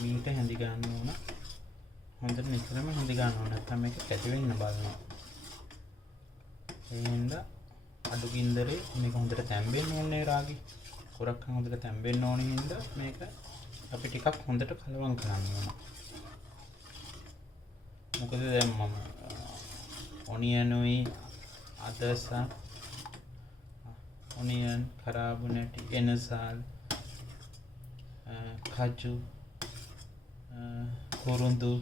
මීට හැඳි ගන්න ඕන. හොඳට නිතරම හැඳි ගන්න ඕන. නැත්නම් මේක කැටි වෙන්න බලනවා. එහෙනම් අඩු ගින්දරේ මේක හොඳට තැම්බෙන්න ඕනේ රාගි. කුරක්කන් හොඳට තැම්බෙන්න ඕනේ හින්දා මේක අපි ටිකක් හොඳට කලවම් කරන්න ඕන. මොකද දැන් මම ඔනියනුයි අදස ඔනියන් කරාබුනටි එනසල් කජු කුරුඳු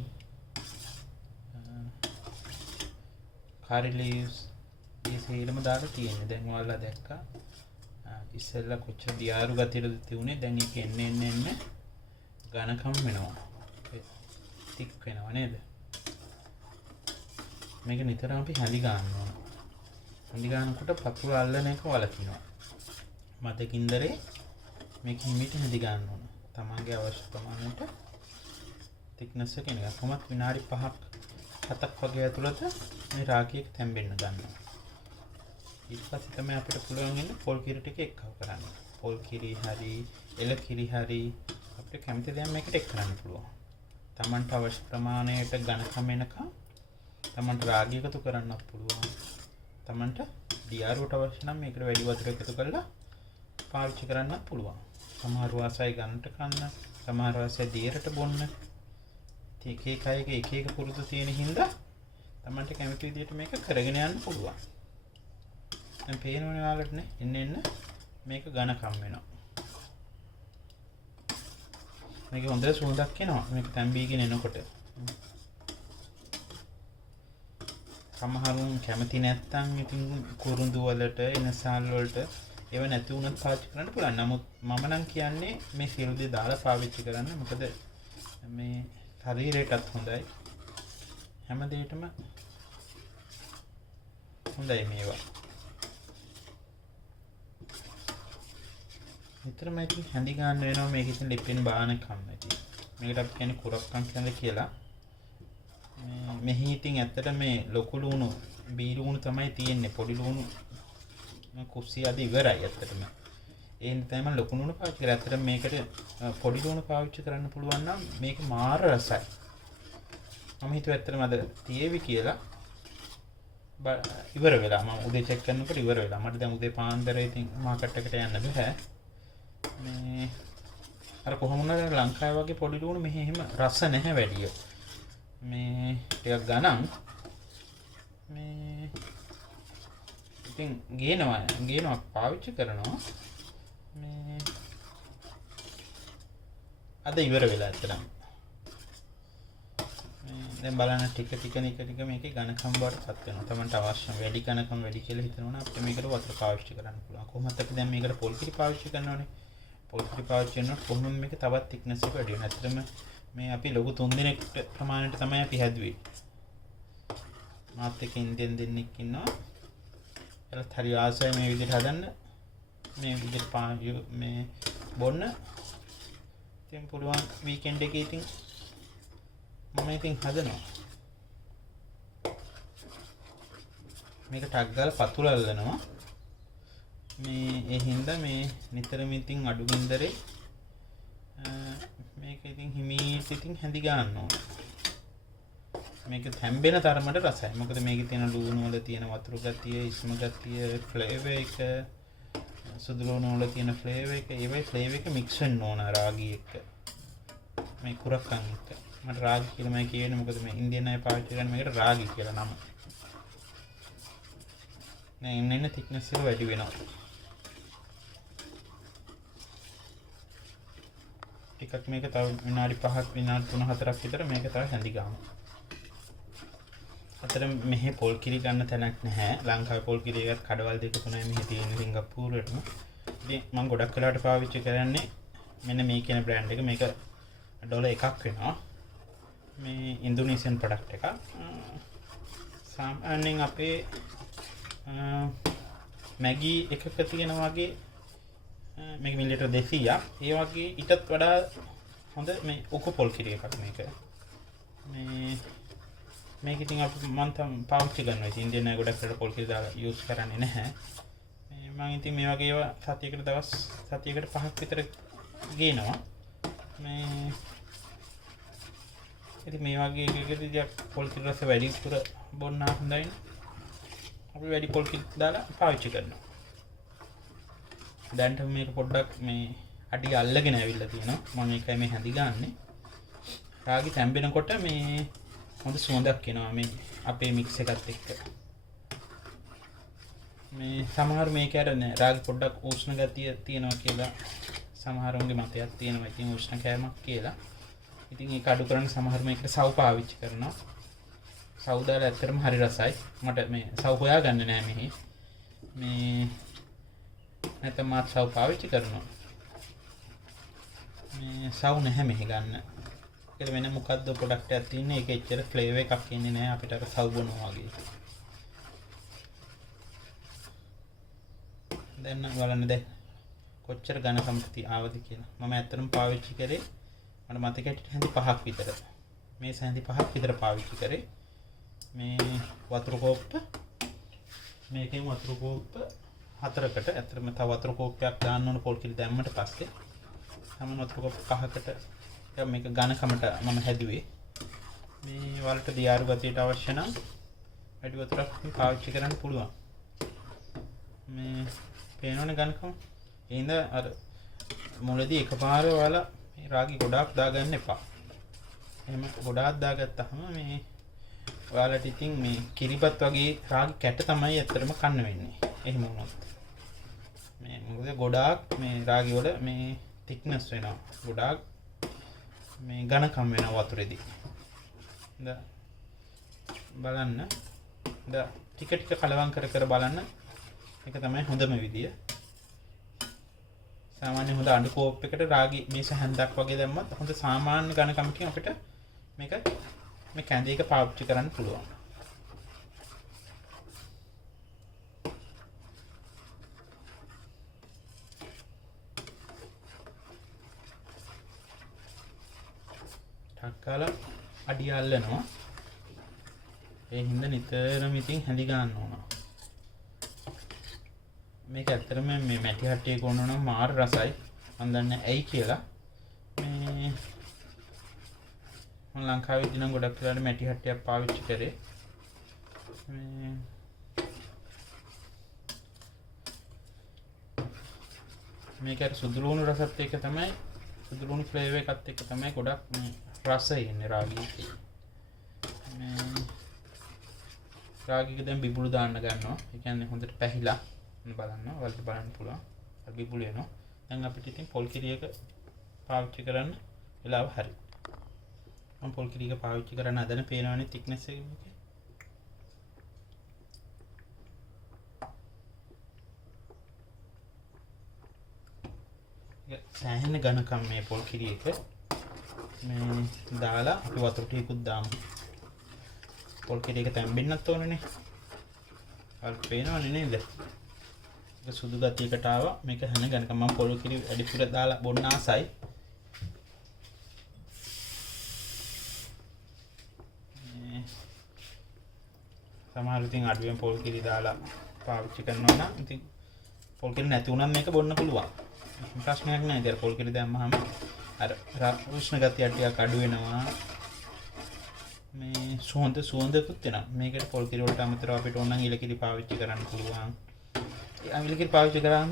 curry leaves මේ සේලම දාලා තියෙන්නේ. දැන් ඔයාලා දැක්කා ඉස්සෙල්ලා කොච්චර දියාරු ගතියද තියුනේ. දැන් ඒක එන්න ඝනකම් වෙනවා. ටික් වෙනවා නේද? මේක නිතරම අපි හැඳි ගන්න ඕන. හැඳි ගන්නකොට පතුල අල්ලන එක වලකිනවා. මතකින්දරේ මේක හිමිට හැඳි ගන්න ඕන. තමන්ගේ අවශ්‍ය ප්‍රමාණයට thickness එක එනවා. කොහොමත් විනාඩි 5ක් 7ක් වගේ ඇතුළත මේ රාගියක තැම්බෙන්න ගන්නවා. ඊට පස්සේ තමයි අපිට පුළුවන් වෙන්නේ පොල් කිරි ටික එක්කව කරන්න. පොල් කිරි හරි එළ කිරි හරි අපිට කැමති දේ මේකට එක් කරන්න පුළුවන්. තමන්ට අවශ්‍ය ප්‍රමාණයට ඝනකම එනකම් තමන්ට රාගි එකතු කරන්නත් පුළුවන්. තමන්ට දියාරුවට අවශ්‍ය නම් මේකට වැඩි වතුර එකතු කරලා පාවිච්චි කරන්නත් පුළුවන්. සමහර වාසය ගන්නට කන්න, සමහර වාසය දියරට බොන්න. එක එක අයගේ එක එක පුරුදු තියෙන හින්දා තමන්ට කැමති විදිහට මේක කරගෙන යන්න පුළුවන්. දැන් පේනවනේ ඔයාලට නේ එන්න මේක ඝනකම් වෙනවා. මේක හොඳ සුවඳක් එනවා. මේක තැම්බීගෙන එනකොට. සමහරුන් කැමති නැත්තම් ඉතින් කුරුඳු වලට එනසල් වලට ඒව නැති වුණත් පාවිච්චි කරන්න පුළුවන්. නමුත් මම නම් කියන්නේ මේ සියලු දේ දාලා පාවිච්චි කරන්න. මොකද මේ ශරීරයටත් හොඳයි. හැම දෙයකටම හොඳයි මේවා. නිතරම ඉතින් හැඳි ගන්න වෙනවා. මේක ඉතින් ලිපෙන් බාන කම් ඉතින්. මේකට අපි කියන්නේ කුරක්කම් කියලා. මෙහි ඉතින් ඇත්තට මේ ලොකු ලුණු බීරු ලුණු තමයි තියෙන්නේ. පොඩි ලුණු කුස්සිය අද ඉවරයි ඇත්තටම. ඒ හින්දා තමයි ලොකු ලුණු පාවිච්චි කරන්නේ. ඇත්තට මේකට පොඩි ලුණු පාවිච්චි කරන්න පුළුවන් නම් මේක මාර රසයි. මම හිතුවා ඇත්තටම අද තියේවි කියලා. ඉවර වෙලා මම උදේ චෙක් කරනකොට ඉවර වෙලා. මට දැන් උදේ පාන්දර ඉතින් මාකට් එකට යන්න බෑ. මේ අර කොහොම වුණත් ලංකාවේ වගේ පොඩි ලුණු මෙහි එහෙම රස නැහැ වැඩිය. මේ ටිකක් ගණන් මේ ඉතින් ගේනවා පාවිච්චි කරනවා. මේ අද ඉවර වෙලා ඇත්තටම. දැන් බලන්න ටික මේකේ ඝනකම් බවට පත් වෙනවා. තමන්ට අවශ්‍ය වැඩි ඝනකම් වැඩි කියලා හිතනවා නම් අපිට මේකට වතුර පාවිච්චි කරන්න පුළුවන්. කොහොමද අපි දැන් මේකට පොල් කිරි පාවිච්චි කරනවනේ. පොල් කිරි පාවිච්චි කරනකොට කොහොමද මේක තවත් thickness එක වැඩි වෙනවා. ඇත්තටම මේ අපි ලොකු 3 දිනකට ප්‍රමාණයට තමයි අපි හැදුවේ. මාත් එක්ක ඉන්දියන් දෙන්නෙක් ඉන්නවා. එලත් හරි ආසයි මේ විදිහට හදන්න. මේ විදිහට මේ බොන්න. ඉතින් පුළුවන් වීකෙන්ඩ් එකේ ඉතින් මම ඉතින් හදනවා. මේක ටක් ගාලා පතුල අල්ලනවා. මේ ඒ හින්දා මේ නිතරම ඉතින් අඩු ගින්දරේ මේක ඉතින් හිමීට ඉතින් හැඳි ගන්න ඕන. මේක තැම්බෙන තරමට රසයි. මොකද මේකේ තියෙන ලුණු වල තියෙන වතුර ගතිය, ඉස්ම ගතිය, ෆ්ලේවර් එක, සුදු ලුණු වල තියෙන ෆ්ලේවර් එක, ඒවයි ෆ්ලේවර් එක මික්ස් වෙන්න ඕන රාගි එක්ක. මේ කුරක්කන් එක්ක. මට රාගි කියලා මම කියන්නේ මොකද මේ ඉන්දියන් අය පාවිච්චි කරන්නේ මේකට රාගි කියලා නම. නේ එන්න thickness එක වැඩි වෙනවා. ටිකක් මේක තව විනාඩි 5ක් විනාඩි 3-4ක් විතර මේක තව හැඳි ගන්න. අතර මෙහි පොල් කිරි ගන්න තැනක් නැහැ. ලංකාවේ පොල් කිරි එකත් කඩවල් 2-3යි මෙහි තියෙන සිංගප්පූරුවේටම. ඉතින් මම ගොඩක් වෙලාවට පාවිච්චි කරන්නේ මෙන්න මේ කියන බ්‍රෑන්ඩ් එක. මේක ඩොලර් 1ක් වෙනවා. මේ ඉන්දුනීසියන් ප්‍රොඩක්ට් එකක්. සාමාන්‍යයෙන් අපේ මැගි එකක තියෙන වගේ මේක මිලිලිටර් 200ක්. ඒ වගේ ඊටත් වඩා හොඳ මේ උකු පොල් කිරි එකක් මේක. මේක ඉතින් අපි මම පාවිච්චි කරනවා. ඉතින් ඉන්දියන් අය ගොඩක් වෙලාවට පොල් කිරි දාලා යූස් කරන්නේ නැහැ. මම ඉතින් මේ වගේ ඒවා සතියකට 5ක් විතර ගේනවා. මේ ඉතින් මේ වගේ එකකදී පොල් කිරි රස වැඩිපුර බොන්න හොඳයිනේ. අපි වැඩි පොල් කිරි දාලා පාවිච්චි කරනවා. දැන් මේක පොඩ්ඩක් මේ අඩිය අල්ලගෙන ඇවිල්ලා තියෙනවා. මම මේකයි මේ හැඳි ගන්නෙ. රාගි තැම්බෙනකොට මේ හොඳ සුවඳක් එනවා මේ අපේ මික්ස් එකත් එක්ක. මේ සමහර මේක අර රාගි පොඩ්ඩක් උෂ්ණ ගතිය තියෙනවා කියලා සමහරුන්ගේ මතයක් තියෙනවා. ඉතින් උෂ්ණ කෑමක් කියලා. ඉතින් ඒක අඩු කරන්න සමහර මේකට සව් පාවිච්චි කරනවා. සව් දාලා ඇත්තටම හරි රසයි. මට මේ සව් හොයාගන්න නෑ මෙහි. මේ නැත්නම් මාත් සව් පාවිච්චි කරනවා. මේ සව් නැහැ මෙහි ගන්න. ඒක වෙන මොකද්ද ප්‍රොඩක්ට් එකක් තියෙන්නේ. ඒක එච්චර ෆ්ලේවර් එකක් එන්නේ නැහැ අපිට අර සව් බොනවා වගේ. දැන් බලන්න දැන් කොච්චර ඝනකමක් ආවද කියලා. මම ඇත්තටම පාවිච්චි කරේ මට මතක හිටිට හැඳි 5ක් විතර. මේ හැඳි 5ක් විතර පාවිච්චි කරේ. මේ වතුර කෝප්ප මේකෙන් වතුර කෝප්ප 4කට ඇත්තටම තව වතුර කෝප්පයක් දාන්න ඕන පොල් කිරි දැම්මට පස්සේ. සමහර වතුර කෝප්ප 5කට මේක ඝනකමට මම හැදුවේ. මේ වලට දියාරු ගතියට අවශ්‍ය නම් වැඩි වතුරක් පාවිච්චි කරන්න පුළුවන්. මේ පේනවනේ ඝනකම. එහෙනම් අර මුලදී එකපාර ඔයාලා මේ රාගි ගොඩාක් දාගන්න එපා. එහෙම ගොඩාක් දාගත්තාම මේ ඔයාලට ඉතින් මේ කිරිපත් වගේ රාගි කැට තමයි ඇත්තටම කන්න වෙන්නේ. එහෙම වුණොත්. මේ මොකද ගොඩාක් මේ රාගි වල මේ thickness වෙනවා. ගොඩාක් මේ ඝනකම් වෙනවා වතුරේදී. බලන්න. ටික ටික කලවම් කර කර බලන්න. ඒක තමයි හොඳම විදිය. සාමාන්‍ය හොඳ අඬු කෝප් එකකට රාගි මේස හැන්දක් වගේ දැම්මත් හොඳ සාමාන්‍ය ඝනකමකින් අපිට මේක මේ කැඳි එක පාවිච්චි කරන්න පුළුවන්. ටක්කාලා අඩිය අල්ලනවා. ඒ හින්දා නිතරම ඉතින් හැඳි ගන්න ඕන. මේක ඇත්තටම මේ මැටි හට්ටියක වුණා නම් මාර රසයි. මම දන්නේ ඇයි කියලා. මේ මම ලංකාවේදී නම් ගොඩක් වෙලාවට මැටි හට්ටියක් පාවිච්චි කරේ. මේ මේක අර සුදු ලුණු රසත් එක්ක තමයි සුදු ලුණු ෆ්ලේවර් එකත් එක්ක තමයි ගොඩක් මේ රසය එන්නේ රාගියේ. මේ රාගියක දැන් බිබුළු දාන්න ගන්නවා. ඒ කියන්නේ හොඳට පැහිලා බලන්න ඔයාලට බලන්න පුළුවන්. අර බිබුළු එනවා. දැන් අපිට ඉතින් පොල් කිරියක පාවිච්චි කරන්න වෙලාව හරි. මම පොල් කිරියක පාවිච්චි කරන්න හදන පේනවනේ thickness එක මේකේ. සෑහෙන ඝනකම් මේ පොල් කිරියක. මේ දාලා අපි වතුර ටිකකුත් දාමු. පොල් කිරියක තැම්බෙන්නත් ඕනනේ. අර පේනවනේ නේද? ඒක සුදු ගතියකට ආවා. මේක හැන ඝනකම් මම පොල් කිරි වැඩිපුර දාලා බොන්න ආසයි. සමහර ඉතින් අඩුවෙන් පොල් කිරි දාලා පාවිච්චි කරනවා නම් ඉතින් පොල් කිරි නැති වුණාම මේක බොන්න පුළුවන්. ප්‍රශ්නයක් නැහැ. ඉතින් පොල් කිරි දැම්මහම අර උෂ්ණ ගතිය ටිකක් අඩු වෙනවා. මේ සුවඳකුත් එනවා. මේකට පොල් කිරි වලට අමතරව අපිට ඕන නම් ඉලකිරි පාවිච්චි කරන්න පුළුවන්. ඒ ඉලකිරි පාවිච්චි කරාම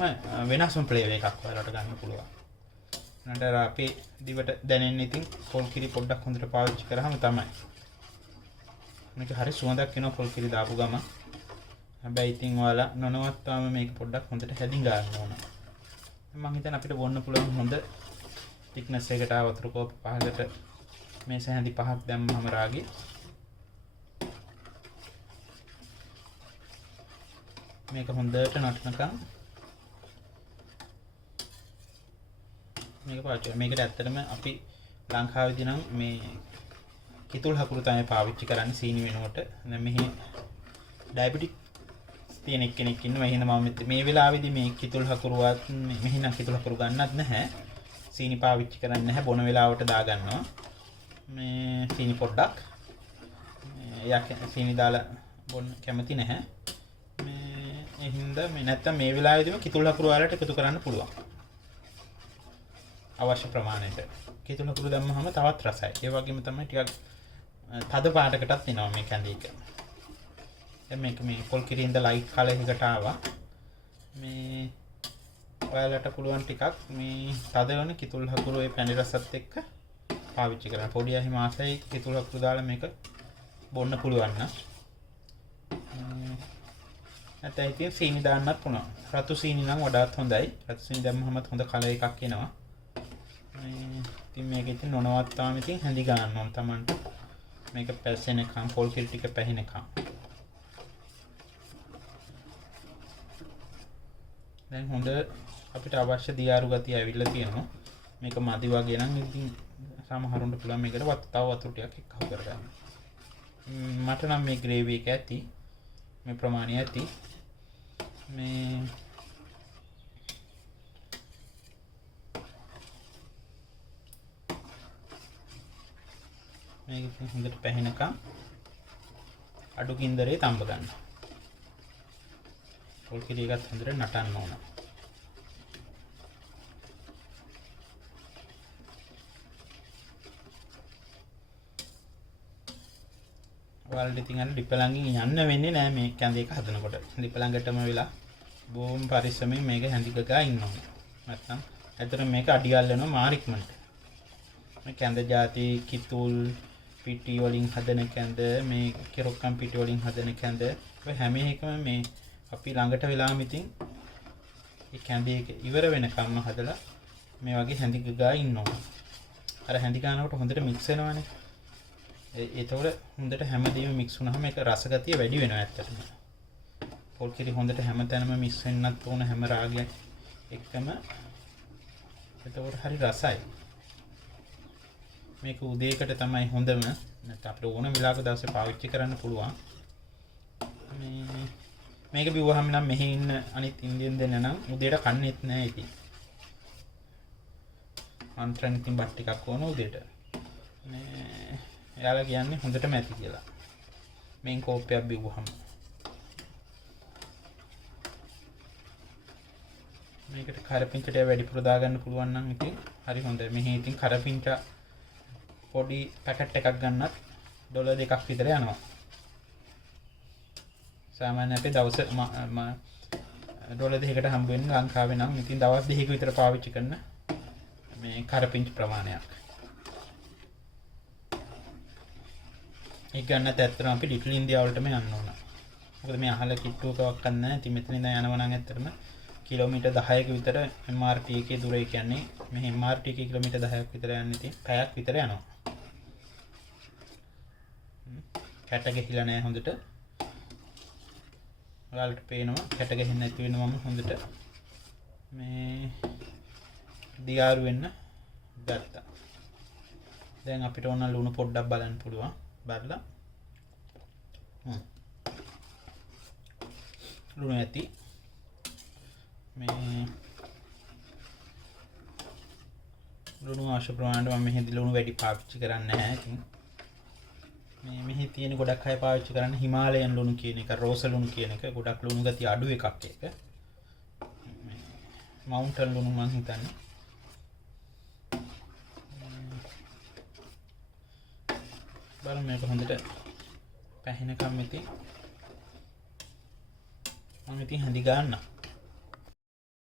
වෙනස්ම ෆ්ලේවර් එකක් ඔයාලට ගන්න පුළුවන්. නේද? අපේ දිවට දැනෙන්නේ ඉතින් පොල් කිරි පොඩ්ඩක් හොඳට පාවිච්චි කරාම තමයි. මේක හරි සුවඳක් එනවා පොල් කිරි දාපු ගම. හැබැයි ඉතින් ඔයාලා නොනවත්වාම මේක පොඩ්ඩක් හොඳට හැදින් ගන්න ඕන. මම හිතන්නේ අපිට බොන්න පුළුවන් හොඳ thickness එකට වතුර කෝප් 5කට මේ සැහැඳි 5ක් දැම්මම රාගි. මේක හොඳට නටනකම් මේක පාවිච්චි කරනවා. මේකට ඇත්තටම අපි ලංකාවේදී නම් මේ කිතුල් හකුරු තමයි පාවිච්චි කරන්නේ සීනි වෙනුවට. දැන් මෙහි ඩයබටික් තියෙන කෙනෙක් ඉන්නවා. එහෙනම් මම මේ වෙලාවේදී මේ කිතුල් හකුරුවත් මෙහි නම් කිතුල් හකුරු ගන්නත් නැහැ. සීනි පාවිච්චි කරන්නේ නැහැ. බොන වෙලාවට දා ගන්නවා. මේ සීනි පොඩ්ඩක් යක් සීනි දාලා බොන්න කැමති නැහැ. මේ ඒ හින්දා මේ නැත්තම් මේ වෙලාවේදීම කිතුල් හකුරු වලට එකතු කරන්න පුළුවන්. අවශ්‍ය ප්‍රමාණයට. කිතුල් හකුරු දැම්මහම තවත් රසයි. ඒ වගේම තමයි ටිකක් තද පාටකටත් එනවා මේ කැඳි එක. දැන් මේක මේ පොල් කිරින්ද ලයිට් කලර් එකකට ආවා. මේ ඔයාලට පුළුවන් ටිකක් මේ තද වෙන කිතුල් හකුරු ඒ පැණි රසත් එක්ක පාවිච්චි කරන්න. පොඩි අහි මාසයි කිතුල් හකුරු දාලා මේක බොන්න පුළුවන් නම්. නැත්නම් ඉතින් සීනි දාන්නත් පුළුවන්. රතු සීනි නම් වඩාත් හොඳයි. රතු සීනි දැම්මම හොඳ කලර් එකක් එනවා. ඉතින් මේක ඉතින් නොනවත්වාම ඉතින් හැඳි ගන්න ඕන Tamanට. මේක පැසෙනකම් පොල් කිරි ටික පැහිනකම්. දැන් හොඳ අපිට අවශ්‍ය දියාරු ගතිය ඇවිල්ලා තියෙනවා. මේක මදි වගේ නම් ඉතින් සමහරුන්ට පුළුවන් මේකට තව වතුර ටිකක් එක්කව කරගන්න. මට නම් මේ ග්‍රේවි එක ඇති. මේ ප්‍රමාණය ඇති. මේ මේක හොඳට පැහැෙනකම් අඩු කින්දරේ තඹ ගන්න. පොල් කිරි එකත් හොඳට නටන්න ඕන. ඔයාලට ඉතින් අර ලිපලංගෙන් යන්න වෙන්නේ නැහැ මේ කැඳ එක හදනකොට. ලිපලංගටම වෙලා බොම් පරිස්සමෙන් මේක හැඳි ගගා ඉන්න ඕන. නැත්නම් ඇත්තට මේක අඩියල් වෙනවා මාරික්මන්ට. මේ කැඳ જાති කිතුල් පිටි වලින් හදන කැඳ මේ කෙරොක්කම් පිටි වලින් හදන කැඳ ඔය හැම එකම මේ අපි ළඟට වෙලාම ඉතින් මේ කැඳ එක ඉවර වෙනකම්ම හදලා මේ වගේ හැඳි ගගා ඉන්න ඕන. අර හැඳි ගන්නකොට හොඳට මික්ස් වෙනවනේ. ඒතකොට හොඳට හැමදේම මික්ස් වුණාම ඒක රසගතිය වැඩි වෙනවා ඇත්තටම. පොල් කිරි හොඳට හැමතැනම මික්ස් වෙන්නත් ඕන හැම රාගයක් එක්කම. එතකොට හරි රසයි. මේක උදේකට තමයි හොඳම. නැත්නම් අපිට ඕන වෙලාවක දවසේ පාවිච්චි කරන්න පුළුවන්. මේක බිව්වහම නම් මෙහි ඉන්න අනිත් ඉන්දියන් දෙන්න නම් උදේට කන්නේත් නැහැ ඉතින්. අන්තරන් ඉතින් බත් ටිකක් ඕන උදේට. මේ එයාලා කියන්නේ හොඳටම ඇති කියලා. මේන් කෝප්පයක් බිව්වහම. මේකට කරපිංචට වැඩිපුර දාගන්න පුළුවන් නම් ඉතින් හරි හොඳයි. මෙහි ඉතින් කරපිංච පොඩි පැකට් එකක් ගන්නත් ඩොලර් 2ක් විතර යනවා. සාමාන්‍ය අපේ දවස් ඩොලර් 2කට හම්බ වෙන්නේ ලංකාවේ නම් ඉතින් දවස් 2ක විතර පාවිච්චි කරන මේ කරපිංච ප්‍රමාණයක්. ඒක ගන්නත් ඇත්තටම අපි ලිටල් ඉන්දියා වලටම යන්න ඕන. මොකද මේ අහල කිට්ටුවකවත් නැහැ. ඉතින් මෙතන ඉඳන් යනවා නම් ඇත්තටම කිලෝමීටර් 10ක විතර MRT එකේ දුර. ඒ කියන්නේ මේ MRT එකේ කිලෝමීටර් 10ක් විතර යන්න ඉතින් පැයක් විතර යනවා. කැට ගහිලා නැහැ හොඳට. ඔයාලට පේනවා කැට ගහින්න නැති වෙනවම හොඳට මේ දියාරු වෙන්න ගත්තා. දැන් අපිට ඕන ලුණු පොඩ්ඩක් බලන්න පුළුවන්. බලලා ලුණු ඇති. මේ ලුණු අවශ්‍ය ප්‍රමාණයට මම මෙහෙදි ලුණු වැඩි පාවිච්චි කරන්නේ නැහැ. ඉතින් මේ මෙහි තියෙන ගොඩක් අය පාවිච්චි කරන්නේ හිමාලයන් ලුණු කියන එක, රෝස ලුණු කියන එක. ගොඩක් ලුණු ගතිය අඩු එකක් ඒක. මේ මවුන්ටන් ලුණු මං හිතන්නේ. බලන්න මේක හොඳට පැහැෙනකම් ඉතින් මම ඉතින් හැඳි ගන්නවා.